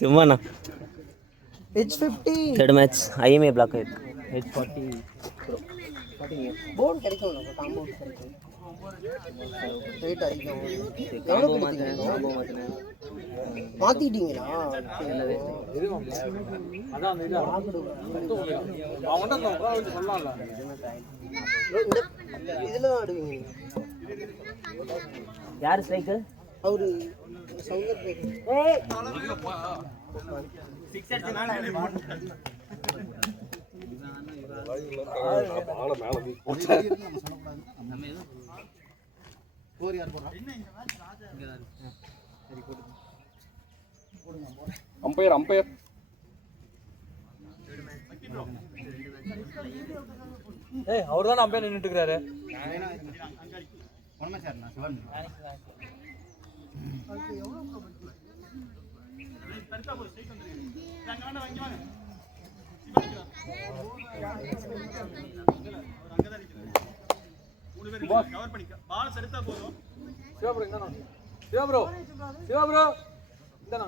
சும்மாண்ணா. H50 third match IMA black H40 phone கிடைக்கும் compound கிடைக்கும். Rate அதிகம். காம்போ மாத்தினேன். மாத்திட்டீங்களா? அதான் இது அவன்கிட்ட சொல்லலாம்ல. இதுல ஆடுவீங்க. யார் ஸ்ட்ரைக்கு? அவரு சவுந்தர் பேர். ஏய் 6 அடிச்சனால ஆள மேல போச்சு. நம்ம ஏதோ ஸ்கோர் யார் போறா? சரி போடு. அம்பையர் ஏய் அவர்தான் அம்பையர் நின்னுட்டு இருக்காரு. ஒண்ணே சார் சிவன் கரெக்ட்டா போய் ஸ்ட்ரைட் வந்துருங்க. அங்க வாங்க வாங்க வாங்க. அங்கதான் நிக்குது. மூணு பேர் கவர் பண்ணி பால் செடுத்தா போதும். சிவா ப்ரோ இந்தானா. சிவா ப்ரோ இந்தானா.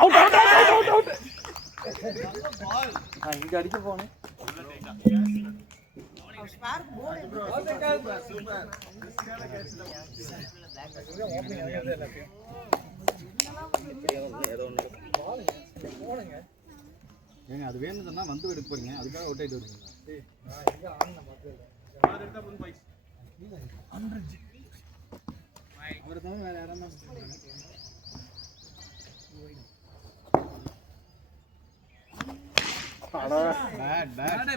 அவுட். பால் இங்க அடிக்க போனே. Spark board super. ஓபனிங் ஆகவே இல்ல. ஏங்க அது வேணும்னு சொன்னா வந்து எடுக்க போறீங்க. அதுக்காக அவுட் ஆயிட்டு வரீங்க. டேய் நான் எங்க ஆன் பார்த்தே இல்ல. பால் எடுத்தா முன் பைஸ். 100 ஒரு தடவை வேற யாரா இருந்தா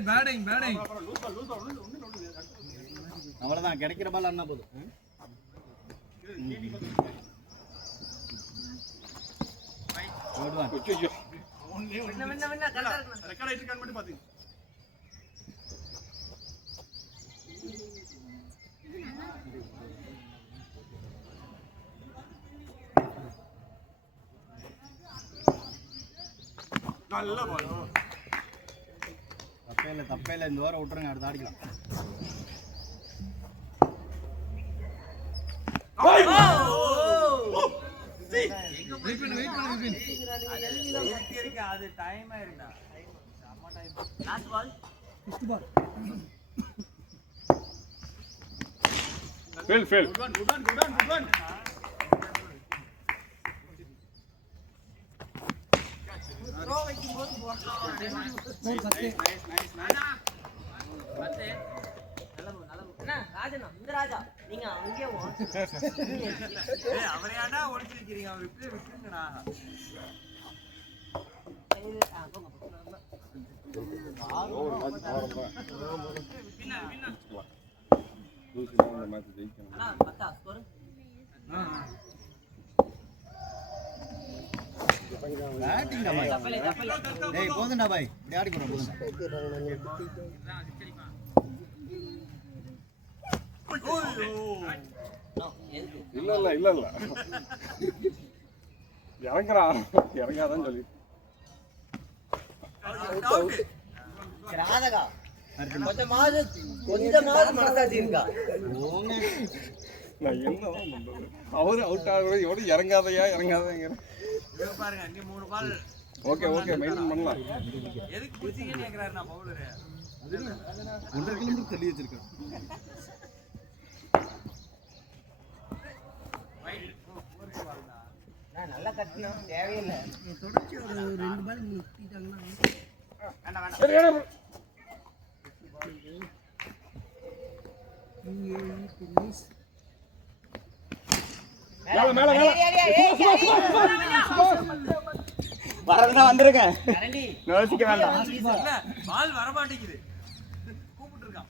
பேட்டிங் அவ்வளவுதான். கிடைக்கிற பால் அண்ணா போதும். நல்ல பால். தப்பே இல்லை இந்த வாரம் விட்டுருங்க. அடுத்து ஆடிக்கலாம். அது டைம் ஆயிருடா. அம்மா time. Last ball. First ball. Fail. Good one. Throw வைக்கும்போது நைஸ். பத்தே. அண்ணா ராஜனா இந்த ராஜா நீங்க அங்கேயே ஏய் அவரையாடா ஓடிச்சு இருக்கீங்க. அவர் இப்படியே விட்டுங்கடா. அண்ணா பத்தா ஸ்கோர். பேட்டிங் பாய். டேய் போதும்டா பாய். இப்படி ஆடி போறோம் போதும். இல்ல இறங்காதான் சொல்லி ராதகா கொஞ்சமாவது மனசாட்சி இருக்கா? நான் என்னதான் பண்றது? அவரு அவுட் ஆகுறது எவ்வளவு இறங்காதங்க பாருங்க. அங்க 3 பால். ஓகே மெயின்டைன் பண்ணலாம். எதுக்கு புடிச்சீங்கன்னு கேக்குறாரு. நான் பவுலர் 1.5 கிலோமீட்டர் தள்ளி வச்சிருக்கேன். நான் நல்லா கட்டினா தேவையில்லை. தொடர்ச்சி ஒரு 2 பால் நிறுத்திட்டாங்கன்னா வேண்டாம். வரதுதான் வந்துருங்க. யோசிக்க வேண்டாம். பால் வர மாட்டேங்குது. கூப்பிட்டு இருக்கான்.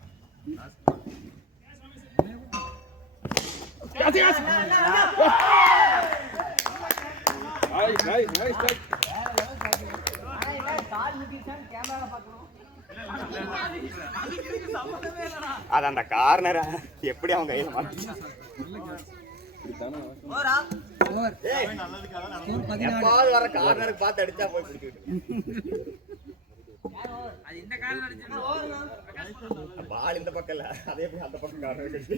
அது அந்த கார்னர் எப்படி அவங்க கையில மாட்டி எப்பாவது வர கார்னருக்கு பார்த்து அடிச்சா போய் பிடிச்சிட்டு பால் இந்த பக்கம் இல்ல, அதே போய் அந்த பக்கம் காரணம் கட்டி.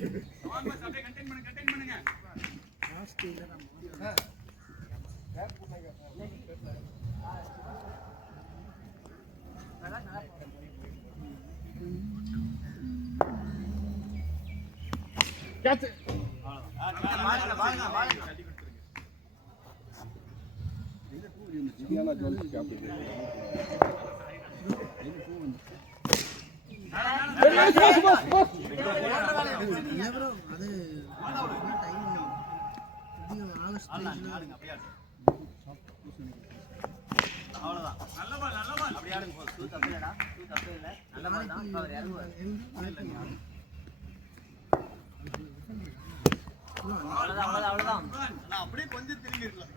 அப்படியே கொஞ்சம் திரும்பி இருக்கலாம்.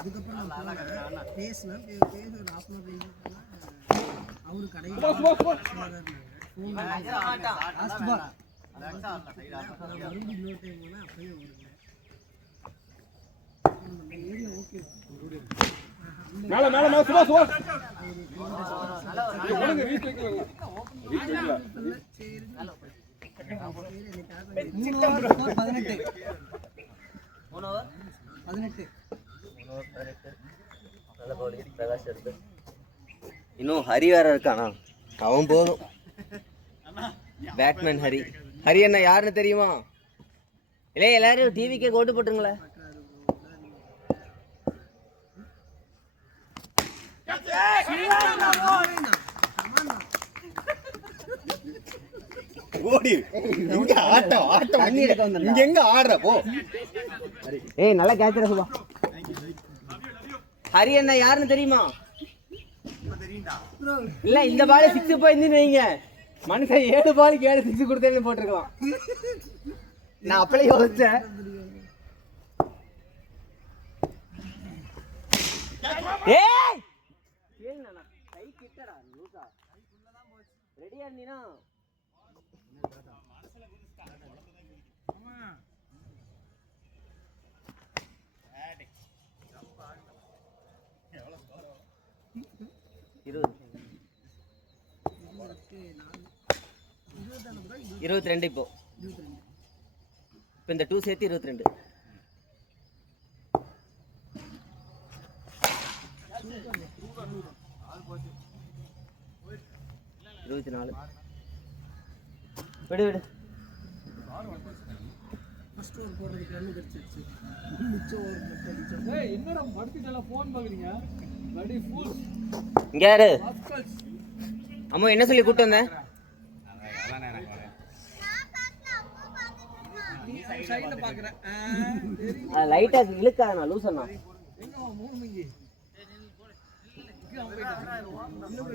அதுக்கப்புறம் பேசினேன் அவரு கடையில் மறுபடியும் இன்னொரு டைம் போனால் அப்படியே ஏரியா ஓகே மேல மேல மேல சுபா சுபா இன்னும் ஹரி வேற இருக்கானா? அவன் போதும். பேட்மேன் ஹரி. ஹரி என்ன யாருன்னு தெரியுமா? இல்ல எல்லாரும் டிவிக்கே கோட்டு போட்டுங்களே. ஓடி இங்க ஆட்டம் ஆட்டம் இங்க எங்க ஆடுற போ. ஏய் நல்லா கேட்கற சுபா. ஹரி என்ன யாருன்னு தெரியுமா? இல்ல இந்த பால் 6 போயிருந்தீங்க வைங்க, மனுஷன் 7 பாலுக்கு 7 6 கொடுத்தேன்னு போட்டிருக்கலாம். நான் அப்படியே யோசிச்சேன். ஏய் கேளுண்ணா, கை கிட்டடா லூசா. ரெடியா இருந்தீனா இருபத்தி ரெண்டு. இப்போ இந்த 2 சேர்த்து 22. விடு விடு. என்னடா மடுத்துட்டல போன் பாக்குறீங்க? Ready full. இங்க யாரு? அம்மா என்ன சொல்லி கூட்டி வந்தேன்? சைடுல பாக்குறேன். லைட்டா இழுக்காத நான் லூசன்னா. எங்க 3 மங்கி.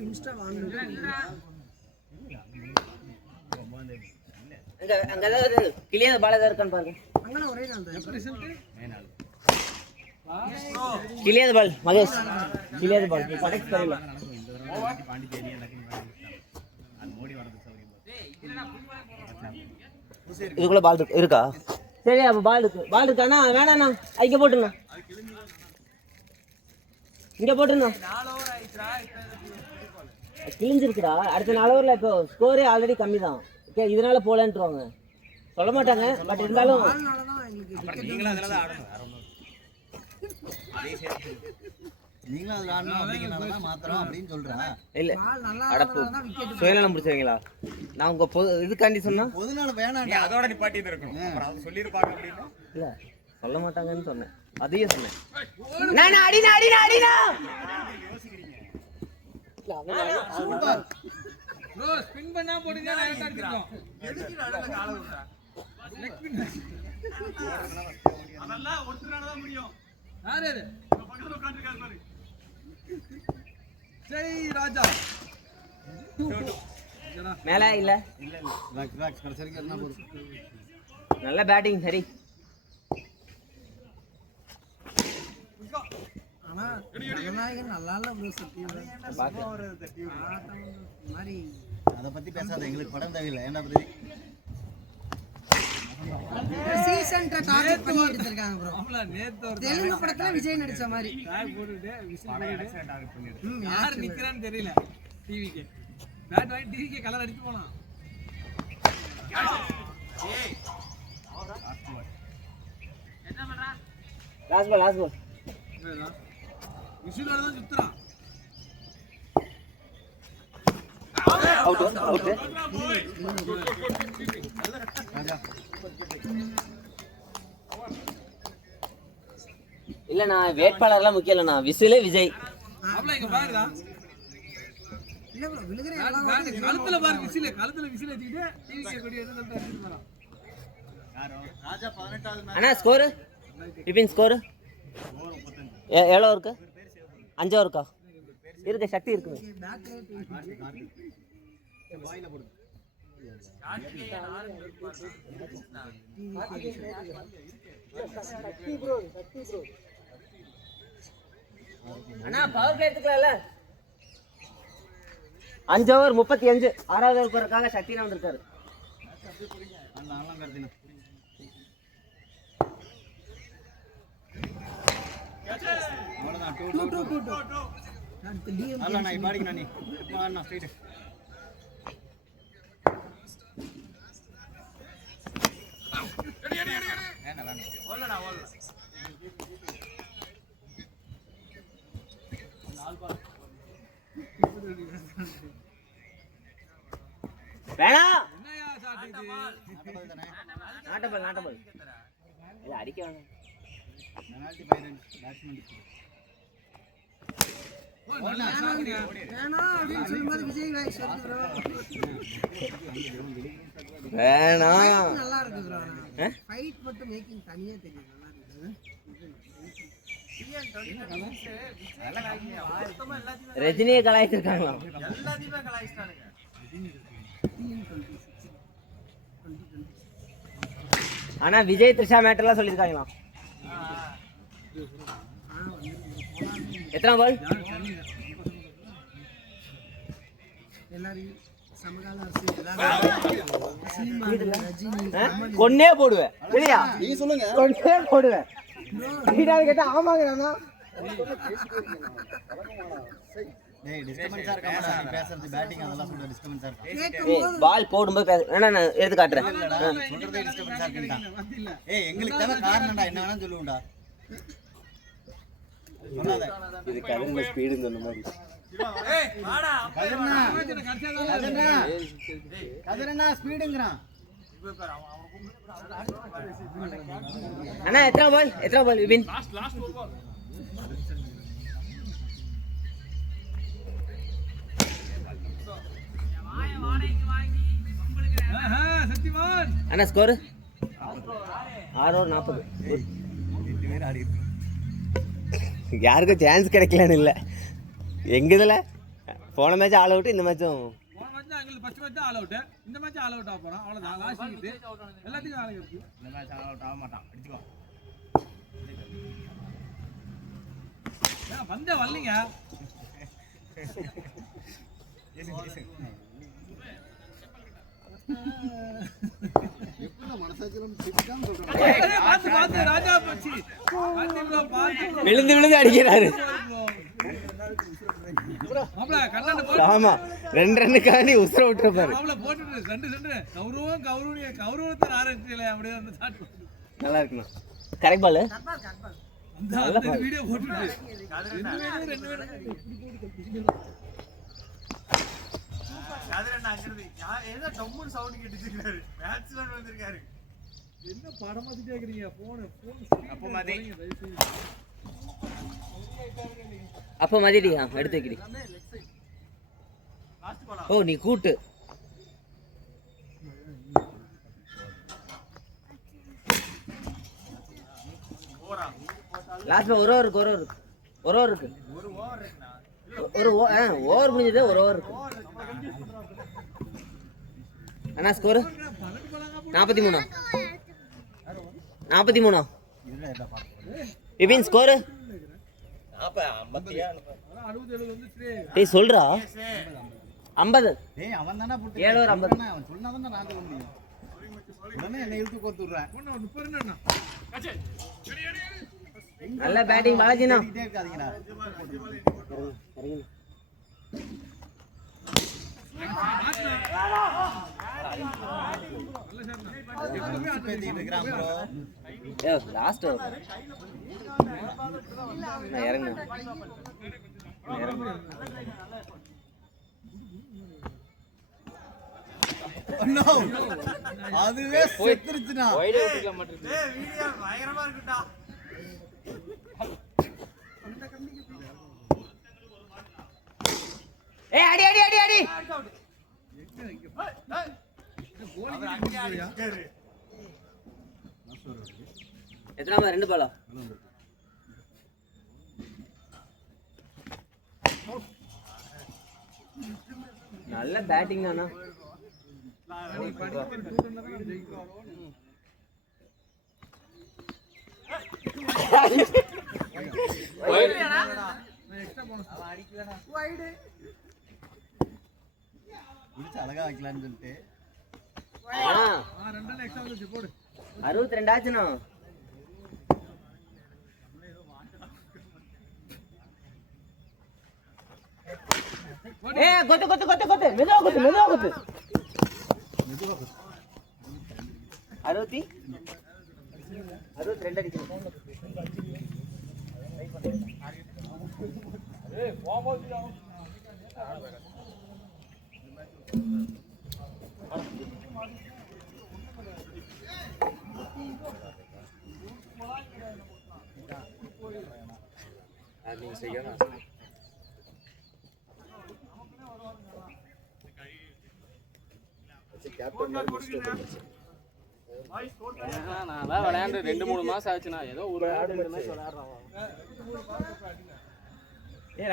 இன்ஸ்டா வாங்குறேன். அங்க அங்க ஏதாவது கிளியாத பால் ஏதாவது இருக்கான்னு பாருங்க. அங்கன ஒரே நாள் தான். எப்படி ரிசல்ட்? கிளியாத பால் மகேஷ், கிளியாத பால் கரெக்ட் தெரியல. இதுக்குள்ள பால் இருக்கா? சரி அப்ப பால் இருக்கு. பால் இருக்கானா? வேணாண்ணா, இங்க போட்டுண்ணா, இங்க போட்டுண்ணா. கிழிஞ்சிருக்குடா. அடுத்த 4 ஓவர்ல இப்போ ஸ்கோரே ஆல்ரெடி கம்மி தான். ஓகே இதனால போலன்ட்டுருவாங்க, சொல்ல மாட்டாங்க. பட் இருந்தாலும் நீங்களும் அதுல தான் ஆடணும். நீங்களும் அதுல ஆடணும் அப்படிங்கறனால தான் மாத்தறோம் அப்படினு சொல்றேன். இல்ல அடப்பு சுயநலம் பிடிச்சவங்களா? நான் உங்க இதுக்காண்டி சொன்னா பொதுனால வேணாம், நீ அதோட நிப்பாட்டி இருக்கணும். அப்புறம் அது சொல்லிருப்பாங்க அப்படினா இல்ல சொல்ல மாட்டாங்கன்னு சொன்னேன். அதையே சொன்னேன். நான் அடினா அடினா அடினா சூப்பர் ப்ரோ. ஸ்பின் பண்ணா போடுங்க, ரைட் அடிச்சிரோம். எதுக்கு நடுவுல கால விடுறா? லெக் ஸ்பின் அதெல்லாம் ஒட்டுறால தான் முடியும். யாரு இது? பக்கத்துல உட்கார்ந்திருக்காரு பாரு. ஜெய் ராஜா. மேல இல்ல இல்ல இல்ல ரிலாக்ஸ் ரிலாக்ஸ் கடைசிக்கு என்ன போடு. நல்ல பேட்டிங் சரி. ஆனா ஜனநாயகன் நல்லா இல்ல ப்ரோ. சத்தியமா ஒரு மாதிரி அத பத்தி பேசாத, எங்களுக்கு படம் தேவையில்லை. என்ன பிரதி சீசன் டார்கெட் பண்ணி எடுத்துட்டாங்க ப்ரோ. ஆமா நேத்து ஒரு தெலுங்கு படத்துல விஜய் நடிச்ச மாதிரி டாக் போட்டுட்டு விசில் போட்டுட்டு யார் நிக்கறான்னு தெரியல. டிவிக்கு பேட் வாங்கி டிவிக்கு கலர் அடிச்சு போலாம். லாஸ்ட் பால் விசிலோட தான் சுத்துறான். அவுட் இல்லண்ணா வேட்பாளர்லாம் முக்கியம் இல்லண்ணா விசிலே விஜய் அவள இங்க பாருடா. இல்ல ப்ரோ விழுகறே கழுத்துல பாரு விசில வச்சிட்டு டிவிக்கு கொடி எடுத்து வந்து அடிச்சு போறான். ராஜா 18வது மேட்ச் அண்ணா ஸ்கோர் விபின் ஸ்கோர் எவ்வளோ இருக்கு 5 இருக்கா இருக்கு சக்தி இருக்கு வாயில போடு. அண்ணா பவர் பிளே எடுத்துக்கலாம்ல 5 ஓவர் 35 6வது ஓவர் போறதுக்காக சக்தினா வந்திருக்காரு. அண்ணாலாம் கர்தினா அவ்வளவுதான் 2 அல்ல நான் பாடிங்க நீ அண்ணா ஸ்ட்ரைட் வேணாம் என்னையா ஷாட் இது? நாட்டபால் இல்ல அடிக்க வேணாம். பெனால்டி பை ரன் பேட்ஸ்மேன் வேணாம் நல்லா இருக்கு ப்ரோ. ஃபைட் மட்டும் மேக்கிங் தனியா தெரியும். நல்லா இருக்கு. ரஜினியை கலாய்ச்சிருக்காங்களா? எல்லாத்தையுமே கலாய்ச்சிட்டானுங்க. ஆனா விஜய் த்ரிஷா மேட்டர்லாம் சொல்லியிருக்காங்களா? எத்தனை பால்? கொன்னே போடுவேன் இல்லையா? நீ சொல்லுங்க கொன்னே போடுவேன். கேட்டா ஆமாங்க. டேய் டிஸ்டர்பன்ஸா இருக்கா நீ பேசுறது பேட்டிங் அதெல்லாம் சொல்ற டிஸ்டர்பன்ஸா இருக்கு. பால் போடும்போது வேணா நான் எடுத்து காட்டுறேன். சொல்றதே டிஸ்டர்பன்ஸா இருக்குடா. ஏய் எங்களுக்கு தேவை காரணம்டா என்ன வேணா சொல்லுடா. சொல்லாத இது கரண்ட் ஸ்பீடுன்னு சொன்ன மாதிரி. ஏய் வாடா கதிரண்ணா கதிரண்ணா ஸ்பீடுங்கறான். அண்ணா எத்தனை பால் விபின்? லாஸ்ட் ஒரு பால். சக்திமான் அண்ணா ஸ்கோர் 6 ஓவர் 40. யாருக்கும் சான்ஸ் கிடைக்கலன்னு இல்லை எங்க இதுல போன மேட்ச் ஆல் அவுட் இந்த மேட்சும் போன மேட்ச் எங்களுக்கு ஃபர்ஸ்ட் மேட்ச் ஆல் அவுட் இந்த மேட்ச் ஆல் அவுட் ஆக போறோம் அவ்வளவுதான் லாஸ்ட் வீக் எல்லாத்துக்கும் ஆல் அவுட் இந்த மேட்ச் ஆல் அவுட் ஆக மாட்டான் அடிச்சுக்கோ வந்தே வரலீங்க ராஜா பச்சி விழுந்து அடிக்கிறாரு. ஆமா 2 ரன்னுக்காக நீ உசுர விட்டுருப்பாரு. நல்லா இருக்கணும். கரெக்ட் பால் வீடியோ போட்டுட்டு என்ன படம் பார்த்துட்டே இருக்கீங்க போன் அப்போ மதி அப்போ மதிடியா எடுத்து வைக்கிறீ. ஓ நீ கூட்டு லாஸ்ட்ல ஒரு ஓவர் இருக்கு ஒரு ஓவர் முடிஞ்சது ஒரு ஓவர் இருக்கு. அண்ணா ஸ்கோர் 43 விபின் ஸ்கோர் டேய் சொல்றா 50. டேய் அவன் தான போட்டு 7 ஓவர் 50. அவன் சொன்னாதான் நான் சொல்ல முடியும். உடனே என்ன இழுத்து கோத்துறேன். நல்ல பேட்டிங் பாலாஜினா. இருக்காதீங்கடா. லாஸ்ட் இறங்கு அதுவே செத்துருச்சுனா வைட் அவுட்ல மாட்டேங்குது. வீடியோ பயங்கரமா இருக்குடா. அடி அடி அடி அடி எத்தனாம 2 பாலா நல்ல பேட்டிங் தானா அழகா வைக்கலான்னு சொல்லிட்டு 62 ஆச்சுண்ணா. கொத்து கொத்து கொத்து கொத்து மெதுவா கொத்து மெதுவா கொத்து 62 அடிக்கணும். நீங்க செய்யணும். நான் விளையாண்டு 2-3 மாசம் ஆச்சுண்ணா. ஏதோ ஒரு ஆடு மேட்ச் விளையாடுறான்.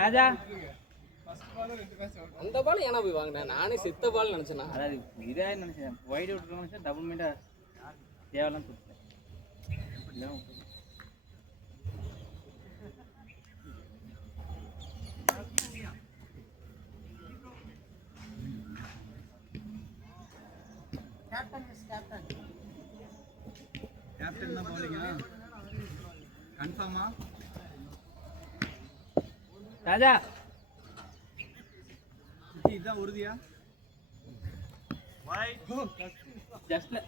ராஜா அந்த பால் ஏன்னா போய் வாங்கினேன். நானே செத்த பால் நினைச்சேன்னா. அதாவது இதே நினைச்சேன் வைட் அவுட் நினைச்சேன். டபுள் மீண்டா தேவலாம் கொடுத்தேன். கேப்டன் தான் போறீங்க கன்ஃபார்மா ராஜா இதுதான் உறுதியா ஜஸ்ட்ல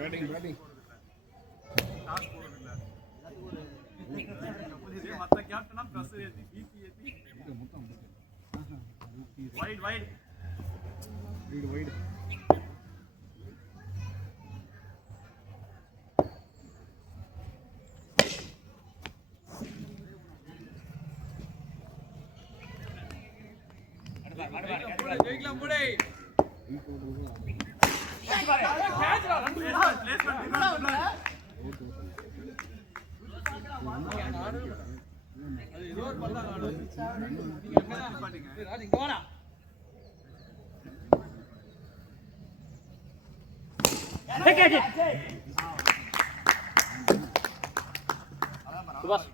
பேட்டிங் மத்த கேப்டனா பிரஸ் ஏத்தி பிபி ஏத்தி வைட் வைட் ஜெயிக்கலாம் போடே சுபாஷ்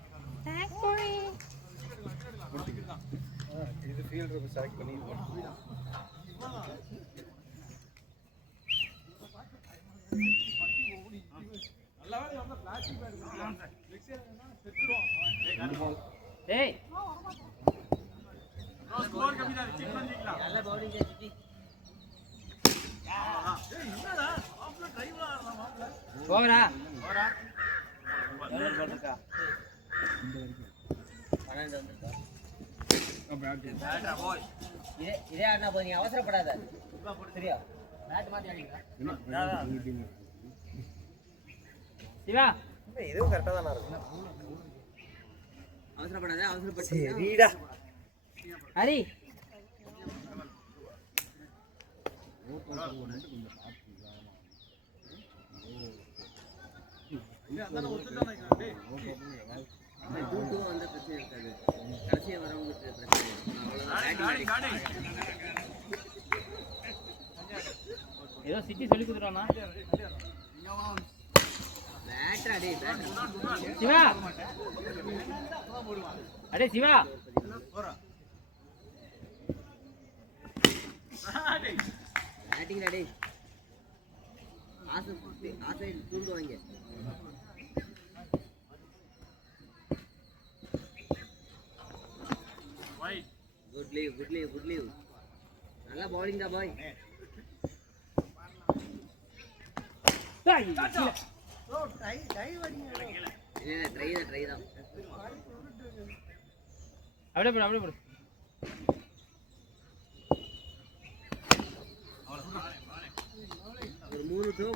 இது ஃபீல்டர் செலக்ட் பண்ணி ஏய் ஸ்கோர் கம்மி தான் செக் பண்ணிக்கலாம் நல்ல பவுலிங் ஜெயிச்சி என்னடா ஆப்ல டிரைவரா ஆறலாம் மாப்ள ஓவரா ஓவரா எவ்வளவு போட்டுருக்கா 12 வந்துருக்கா பேட்டா பாய் இதே ஆடினா போதும். நீ அவசரப்படாத சரியா பேட் மாத்தி ஆடிங்க சிவா இதுவும் கரெக்டா தான் இருக்கும். அவசரப்படாத அவசரப்பட்டு சரிடா. ஹரி டூ வந்த பிரச்சனை இருக்காது. கடைசியா வரவங்களுக்கு பிரச்சனை காடி காடி ஏதோ சிட்டி சொல்லி கொடுத்துட்டானா பேட்டர் அடே பேட்டர் சிவா அடே சிவா பேட்டிங் அடே ஆசை தூண்டுவாங்க குட் லீவ் நல்லா பவுலிங் தான் பாய். ட்ரை தான். அப்படியே போடு. ஒரு 3 த்ரோ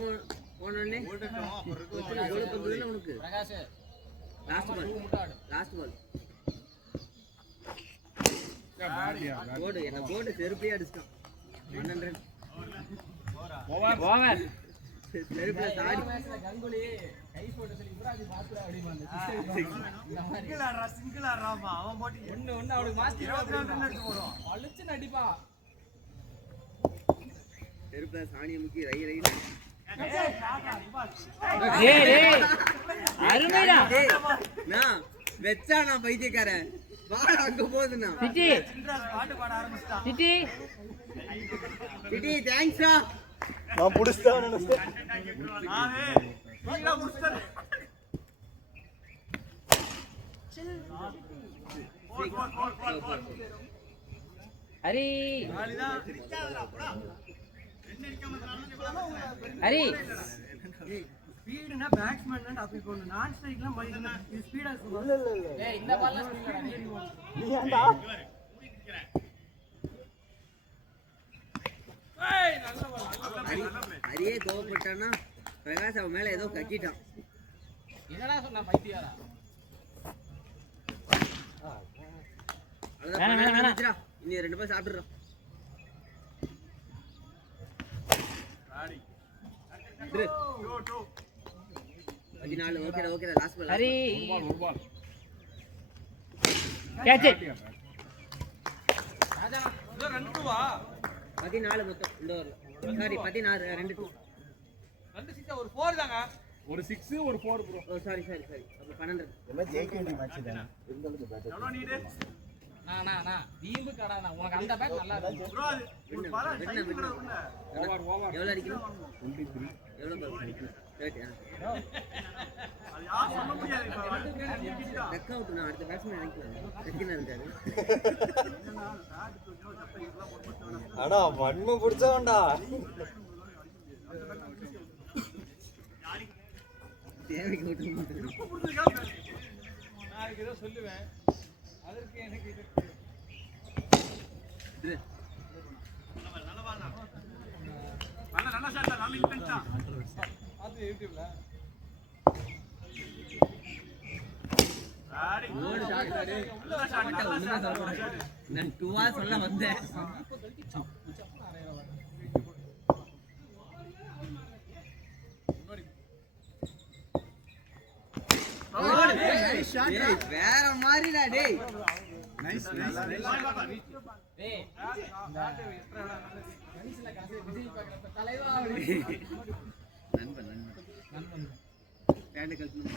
போனோடனே உனக்கு லாஸ்ட் பால் போடு. என்ன போட்டு செருப்பே அடிச்சிட்டான். 100 ஓவர் செருப்புல தாடி கங்குலி கை போட்டு சொல்லி யுவராஜ் பாத்துறா அப்படிமாங்க. சிங்கிள் ஆடுறாமா அவன் போட்டு ஒண்ணு அவனுக்கு மாஸ்டர் 22 அடிச்சு போடுவான். அழிச்சு நடிப்பா. செருப்புல சாணியை முக்கி ரை அருமைடா. நான் வெச்சா நான் பைத்தியக்காரன். பால் அங்க போகுதுண்ணா. பாட்டு பாட ஆரம்பிச்சிட்டான். சிட்டி தேங்க்ஸ்டா. நான் புடிச்சதான் நினைச்சேன். நானே நீங்க புடிச்சது. ஹரி ஸ்பீடுனா பேட்ஸ்மேன் அப்படி போடு. நான் ஸ்ட்ரைக்லாம் பைக்னா இது ஸ்பீடா சொல்லுங்க. ஏய் இந்த பால்ல ஸ்பீடா நீ. நீ ஏன்டா ஏய் நல்ல பால். அரியே கோவப்பட்டானா பிரகாஷ் அவன் மேல ஏதோ கக்கிட்டான். என்னடா சொன்னா பைத்தியாரா? வேணாம். இன்னும் 2 பால் சாப்பிடுறோம். டூ 14 ஓகேடா லாஸ்ட் பால். ஹரி ஒரு பால் கேட்ச் இட். ராஜா இதோ 2 வா. 14 மொத்தம் இந்த ஓவர்ல. சாரி 16 2 2 6 ஒரு 4 தாங்க. ஒரு 6 ஒரு 4 ப்ரோ. ஓ சாரி அப்ப 12. எல்லாம் ஜெயிக்க வேண்டிய மேட்ச் தானே. இருந்தாலும் பேட். எவ்வளவு நீடு நான் தீம்பு கடா நான் உனக்கு அந்த பேட் நல்லா இருக்கு. ப்ரோ அது ஒரு பால் சைடு கூட உள்ள. எவ்வளவு அடிக்கணும்? 23 எவ்வளவு பால்? 30. அது யார் சொல்ல முடியாது. இப்ப டக் அவுட். நான் அடுத்த பேட்ஸ்மேன் நினைக்கிறேன். கத்தினா இருக்காரு. அடா வன்ம புடிச்சவன்டா. தேவைக்கு விட்டு நான் ஏதோ சொல்லுவேன். அதற்கு எனக்கு இது நல்ல ஷாட் நல்ல இன்டென்ஸ் தான். அது யூடியூப்ல சாரி ஓடு ஷாட். உள்ள ஷாட் நல்ல ஷாட். நான் 2 சொல்ல வந்தேன். வேற மாதிரிடா டேய். நைஸ் டேய் பேட் எட்ரா மனுஷல காசு விஜய் பார்க்கறப்ப தலைவா அப்படி நண்பன் பேண்ட் கழட்டணும்.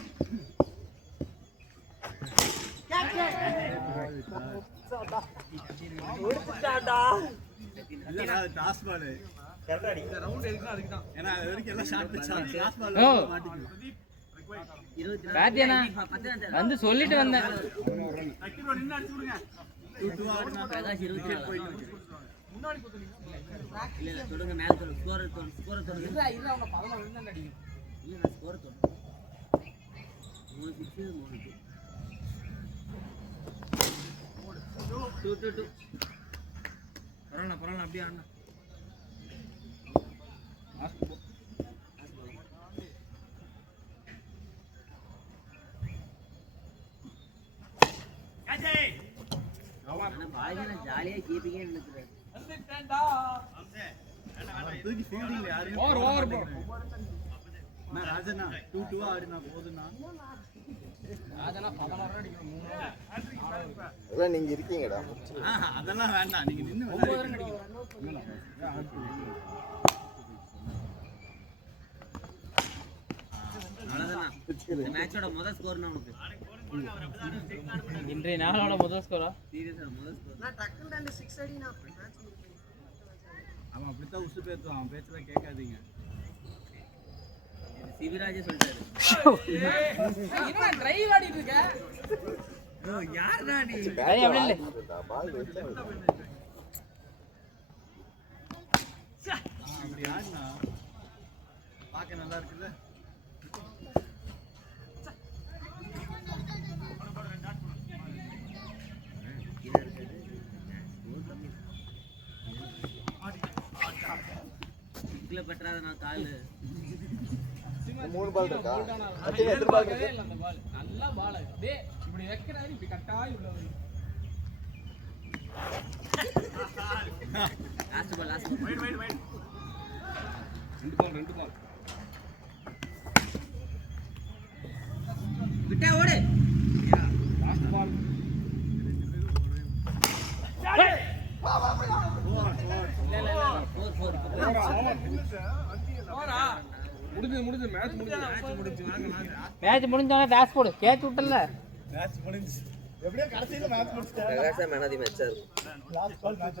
டாஸ் பால் கரெக்டா அடி. இந்த ரவுண்ட் எதுக்குன்னா அதுக்கு தான். ஏன்னா அது வரைக்கும் எல்லாம் ஷாட் பிச்சான். டாஸ் பால் ஓ. மாட்டிக்கலாம். 24 பாத்தியானா? வந்து சொல்லிட்டு வந்தேன். லக்கி ப்ரோ நின்னு அடிச்சு விடுங்க. 2 ஆடுனா பிரகாஷ் 24. முன்னாடி குத்துறீங்க. இல்ல தொடுங்க மேல தொடு. ஸ்கோர் தொடுங்க. இல்ல அவன 11 தான் அடிக்கும். இல்ல நான் ஸ்கோர் தொடு. 3 6 3 2 பரவாயில்ல அப்படியே ஆடணும். ஜாலியா கீப்பிங்கே நினைக்கிறேன். வந்துட்டேன்டா. தூக்கி ஃபீல்டிங்ல யாரையும் ஓவர் ப்ரோ. நான் ராஜனா 2 ஆடினா போதுனா. ராஜனா 11 அடிக்கணும் 3. அதான் நீங்க இருக்கீங்கடா. அதெல்லாம் வேண்டாம். நீங்க நின்னு 9 ரன் அடிக்கணும். அவ்வளவுதான். இந்த மேட்சோட முதல் ஸ்கோர் நான் உனக்கு. இன்றைய நாளோட முதல் ஸ்கோரா? சீரியஸா முதல் ஸ்கோர். நான் டக்குன்னு 2 6 அடி நான் மேட்ச் முடிப்பேன். அவன் அப்படித்தான் உசு பேசுவான். அவன் பேச்செல்லாம் கேட்காதீங்க. இது சிவராஜே சொல்றாரு. என்ன டிரைவ் ஆடிட்டு இருக்க? யாருடா நீ அப்படி ஆடினா பார்க்க நல்லா இருக்குல்ல. கீழே பற்றாத நான் காலு 3 பால் இருக்கா? எதிர்பார்க்கவே இல்லை அந்த பால். நல்ல பால் அது. டேய், இப்படி வைக்கிறாரு, இப்படி கட்டாயி உள்ள வருது. லாஸ்ட் பால் ரெண்டு பால் விட்டே ஓடு. Last ball. போடா. முடிஞ்சு மேட்ச் முடிஞ்சு. மேட்ச் முடிஞ்சோடனே டாஸ் போடு. கேட்ச் விட்டல. மேட்ச் முடிஞ்சு. எப்படியோ கடைசியில மேட்ச் முடிச்சிட்டாங்க. Man of the match sir. Last ball match